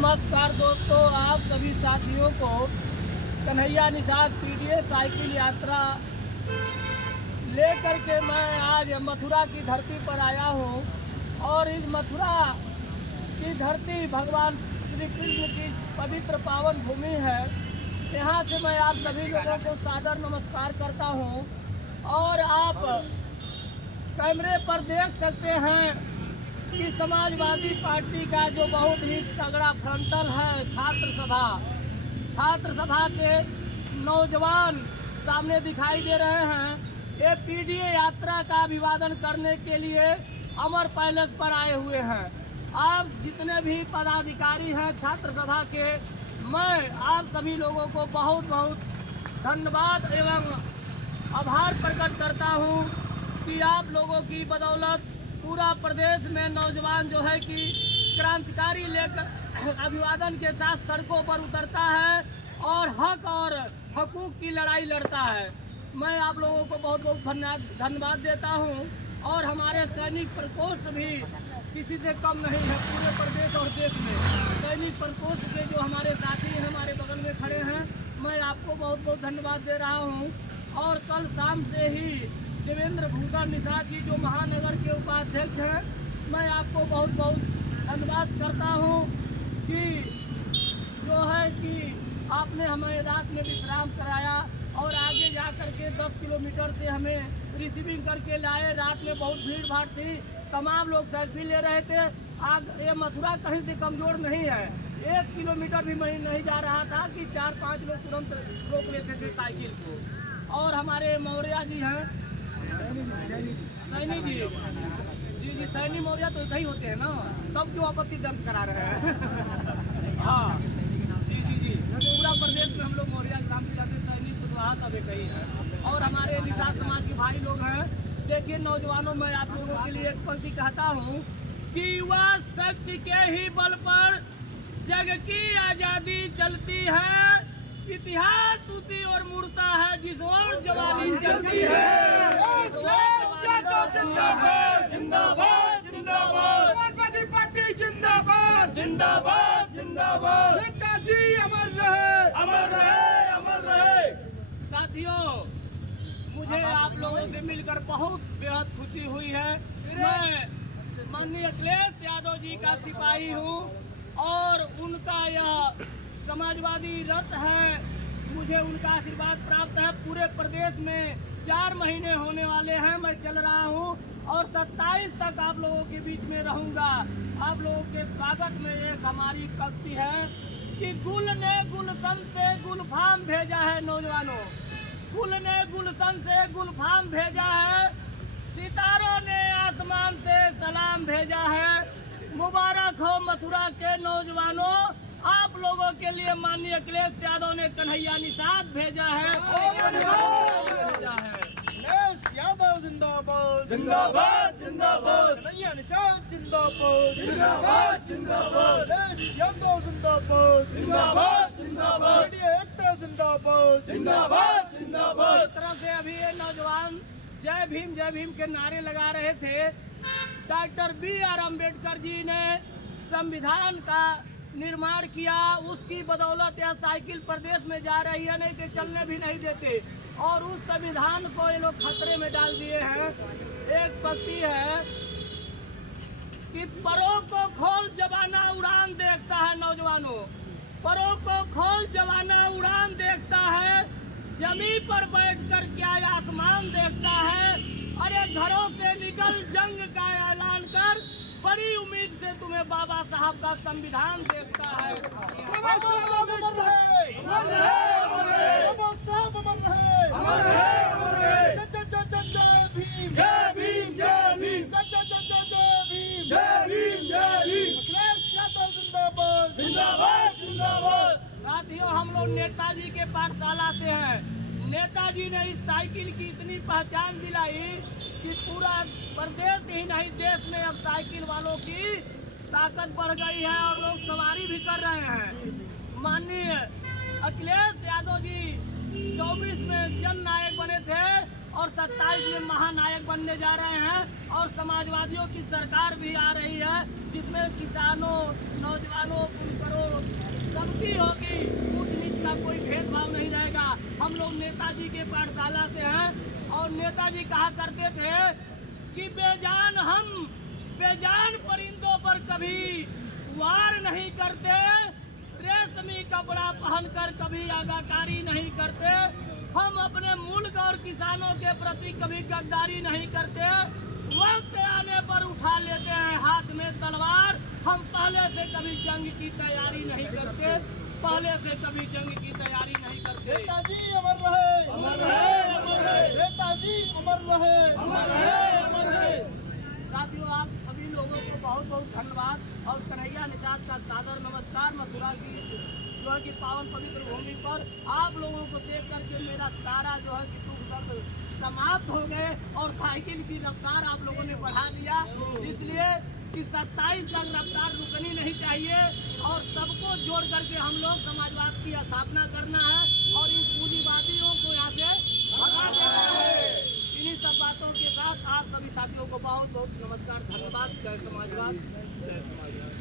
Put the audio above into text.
नमस्कार दोस्तों, आप सभी साथियों को कन्हैया निषाद पीडीए साइकिल यात्रा लेकर के मैं आज मथुरा की धरती पर आया हूँ। और इस मथुरा की धरती भगवान श्री कृष्ण की पवित्र पावन भूमि है। यहाँ से मैं आप सभी लोगों को सादर नमस्कार करता हूँ। और आप कैमरे पर देख सकते हैं कि समाजवादी पार्टी का जो बहुत ही तगड़ा फ्रंटल है छात्र सभा के नौजवान सामने दिखाई दे रहे हैं। ये पीडीए यात्रा का अभिवादन करने के लिए अमर पैलेस पर आए हुए हैं। आप जितने भी पदाधिकारी हैं छात्र सभा के, मैं आप सभी लोगों को बहुत बहुत धन्यवाद एवं आभार प्रकट करता हूं कि आप लोगों की बदौलत पूरा प्रदेश में नौजवान जो है कि क्रांतिकारी लेकर अभिवादन के साथ सड़कों पर उतरता है और हक और हकूक की लड़ाई लड़ता है। मैं आप लोगों को बहुत बहुत धन्यवाद देता हूं। और हमारे सैनिक प्रकोष्ठ भी किसी से कम नहीं है पूरे प्रदेश और देश में। सैनिक प्रकोष्ठ के जो हमारे साथी हैं हमारे बगल में खड़े हैं, मैं आपको बहुत बहुत धन्यवाद दे रहा हूँ। और कल शाम से ही देवेंद्र भूषण निषाद जी जो महानगर के उपाध्यक्ष हैं, मैं आपको बहुत बहुत धन्यवाद करता हूं कि जो है कि आपने हमें रात में विश्राम कराया और आगे जा कर के 10 किलोमीटर से हमें रिसीविंग करके लाए। रात में बहुत भीड़ भाड़ थी, तमाम लोग सेल्फी ले रहे थे। ये मथुरा कहीं से कमज़ोर नहीं है। 1 किलोमीटर भी मैं नहीं जा रहा था कि 4-5 लोग तुरंत रोक लेते थे साइकिल को। और हमारे मौर्य जी हैं सैनी जी सैनी मौर्य तो सही होते हैं ना, तब जो आपत्ति दर्ज करा रहे हैं। हाँ जी पूरा प्रदेश में हम लोग मौर्य नाम से जाते सैनी कुशवाहा सब एक ही है। और हमारे निषाद समाज के भाई लोग हैं। देखिए नौजवानों, मैं आप लोगों के लिए एक पंक्ति कहता हूँ कि युवा शक्ति के ही बल पर जग की आजादी चलती है। इतिहास उसी और मुड़ता है जिस ओर जवानी चलती है। जिंदाबाद जिंदाबाद जिंदाबाद, समाजवादी पार्टी जिंदाबाद जिंदाबाद जिंदाबाद, नेताजी अमर रहे अमर रहे अमर रहे। साथियों, मुझे आप लोगों से मिलकर बहुत बेहद खुशी हुई है। मैं माननीय अखिलेश यादव जी का सिपाही हूँ और उनका यह समाजवादी रथ है। मुझे उनका आशीर्वाद प्राप्त है। पूरे प्रदेश में 4 महीने होने वाले हैं, मैं चल रहा हूं और 27 तक आप लोगों के बीच में रहूंगा। आप लोगों के स्वागत में एक हमारी पंक्ति है कि गुल ने गुलशन से गुलफाम भेजा है। नौजवानों, गुल ने गुलशन से गुलफाम भेजा है, सितारों ने आसमान से सलाम भेजा है। मुबारक हो मथुरा के नौजवानों, आप लोगों के लिए माननीय अखिलेश यादव ने कन्हैया निषाद भेजा है। अखिलेश यादव जिंदाबाद जिंदाबाद जिंदाबाद, कन्हैया निषाद जिंदाबाद जिंदाबाद जिंदाबाद, अखिलेश यादव जिंदाबाद जिंदाबाद जिंदाबाद, पीडीए एकता जिंदाबाद जिंदाबाद जिंदाबाद। इस तरह से अभी ये नौजवान जय भीम के नारे लगा रहे थे। डॉक्टर BR अम्बेडकर जी ने संविधान का निर्माण किया, उसकी बदौलत यह साइकिल प्रदेश में जा रही है, नहीं तो चलने भी नहीं देते। और उस संविधान को ये लोग खतरे में डाल दिए हैं। एक पंक्ति है कि परों को खोल जवाना उड़ान देखता है। नौजवानों, परों को खोल जवाना उड़ान देखता है, जमीन पर बैठकर क्या आसमान देखता है। अरे घरों से निकल जंग का ऐलान कर, बड़ी उम्मीद से तुम्हें बाबा साहब का संविधान देखता है। साथियों, हम लोग नेताजी के पाठशाला से हैं। नेताजी ने इस साइकिल की इतनी पहचान दिलाई कि पूरा प्रदेश ही नहीं देश में अब साइकिल वालों की ताकत बढ़ गई है और लोग सवारी भी कर रहे हैं। माननीय अखिलेश यादव जी 24 में जन नायक बने थे और 27 में महानायक बनने जा रहे हैं। और समाजवादियों की सरकार भी आ रही है जिसमें किसानों, नौजवानों, बुनकरों, नेताजी के पाठशाला से हैं और नेताजी कहा करते थे कि बेजान परिंदों पर कभी वार नहीं करते, रेशमी कपड़ा पहनकर कभी आगाकारी नहीं करते, हम अपने मुल्क और किसानों के प्रति कभी गद्दारी नहीं करते, वक्त आने पर उठा लेते हैं हाथ में तलवार, हम पहले से कभी जंग की तैयारी नहीं करते, पहले से कभी जंग की तैयारी नहीं करते। नेताजी अमर रहे, अमर रहे, अमर रहे। नेताजी अमर रहे, अमर रहे, अमर रहे। साथियों, आप सभी लोगों को बहुत बहुत धन्यवाद और कन्हैया निषाद का सादर नमस्कार। मथुरा की पावन पवित्र भूमि पर आप लोगों को देख करके मेरा सारा जो है कि दुख दर्द समाप्त हो गए और साइकिल की रफ्तार आप लोगों ने बढ़ा दिया, इसलिए कि 27 तक रफ्तार रुकनी नहीं चाहिए और सबको जोड़ करके हम लोग समाजवाद की स्थापना करना है और इन पूंजीवादियों को यहाँ से भगा देना है। इन्हीं सब बातों के साथ आप सभी साथियों को बहुत बहुत नमस्कार, धन्यवाद। जय समाजवाद, जय समाजवाद।